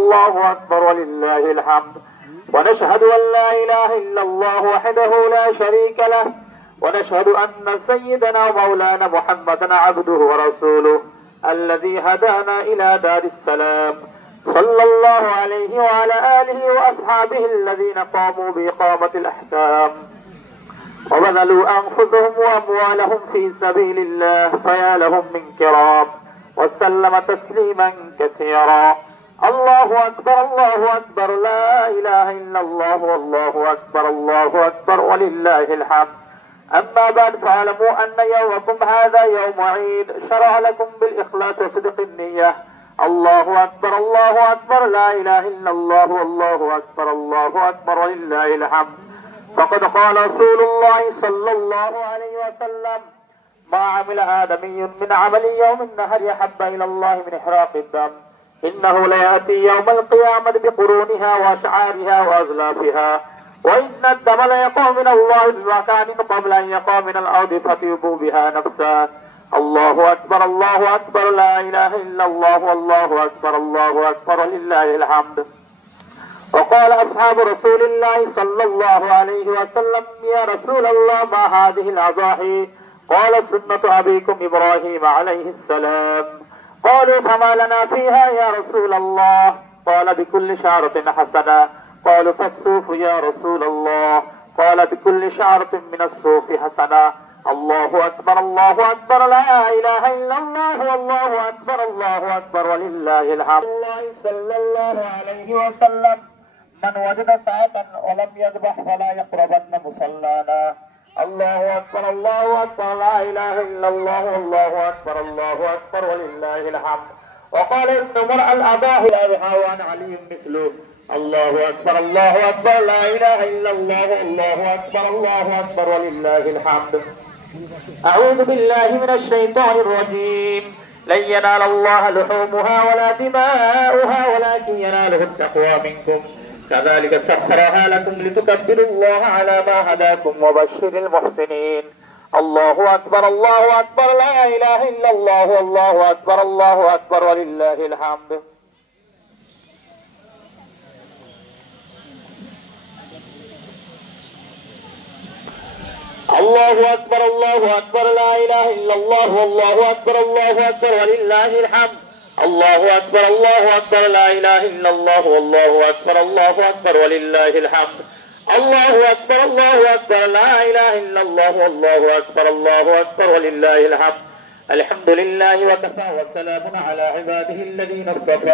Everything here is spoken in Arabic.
الله أكبر ولله الحمد. ونشهد أن لا إله إلا الله وحده لا شريك له، ونشهد أن سيدنا ومولانا محمدا عبده ورسوله الذي هدانا إلى دار السلام، صلى الله عليه وعلى آله وأصحابه الذين قاموا بإقامة الأحكام وبذلوا أنفسهم وأموالهم في سبيل الله، فيا لهم من كرام، وسلم تسليما كثيرا. الله أكبر الله أكبر، لا إله إلا الله والله أكبر الله أكبر ولله الحمد. أما بعد، فاعلموا أن يومكم هذا يوم عيد، شرع لكم بالإخلاص وصدق النية. الله أكبر الله أكبر، لا إله إلا الله والله أكبر الله أكبر ولله الحمد. فقد قال رسول الله صلى الله عليه وسلم: ما عمل آدمي من عمل يوم النهر يحب إلى الله من إحراق الدم، إنه ليأتي يوم القيامة بقرونها وأشعارها وأزلافها، وإن الدم ليقع من الله بمكان قبل أن يقع من الأرض فتيبوا بها نفسا. الله أكبر الله أكبر، لا إله إلا الله والله أكبر الله أكبر ولله الحمد. وقال أصحاب رسول الله صلى الله عليه وسلم: يا رسول الله، ما هذه الأضاحي؟ قال: سنة أبيكم إبراهيم عليه السلام. قالوا: فما لنا فيها يا رسول الله؟ قال: بكل شعرة حسنة. قالوا: فالصوف يا رسول الله؟ قال: بكل شعرة من الصوف حسنة. الله أكبر الله أكبر، لا إله إلا الله والله أكبر الله أكبر ولله الحمد. الله صلى الله عليه وسلم: من وجد ساعة ولم يذبح فلا يقربن مصلانا. الله أكبر الله أكبر، لا إله إلا الله والله أكبر الله أكبر ولله الحمد. وقال ابن عمر: الأضاحي أبها علي مثله. الله أكبر الله أكبر، لا إله إلا الله والله أكبر الله أكبر ولله الحمد. أعوذ بالله من الشيطان الرجيم. لن ينال الله لحومها ولا دماؤها ولكن يناله التقوى منكم، كذلك سخرها لكم لتكبروا الله على ما هداكم وبشر المحسنين. الله أكبر الله أكبر، لا إله إلا الله والله أكبر الله أكبر ولله الحمد. الله أكبر الله أكبر، لا إله إلا الله والله أكبر الله أكبر ولله الحمد. الله أكبر الله أكبر، لا إله إلا الله والله أكبر الله أكبر ولله الحمد. الله أكبر الله أكبر، لا إله إلا الله والله أكبر الله أكبر ولله الحمد. الحمد لله وكفى، وسلام على عباده الذين اصطفى.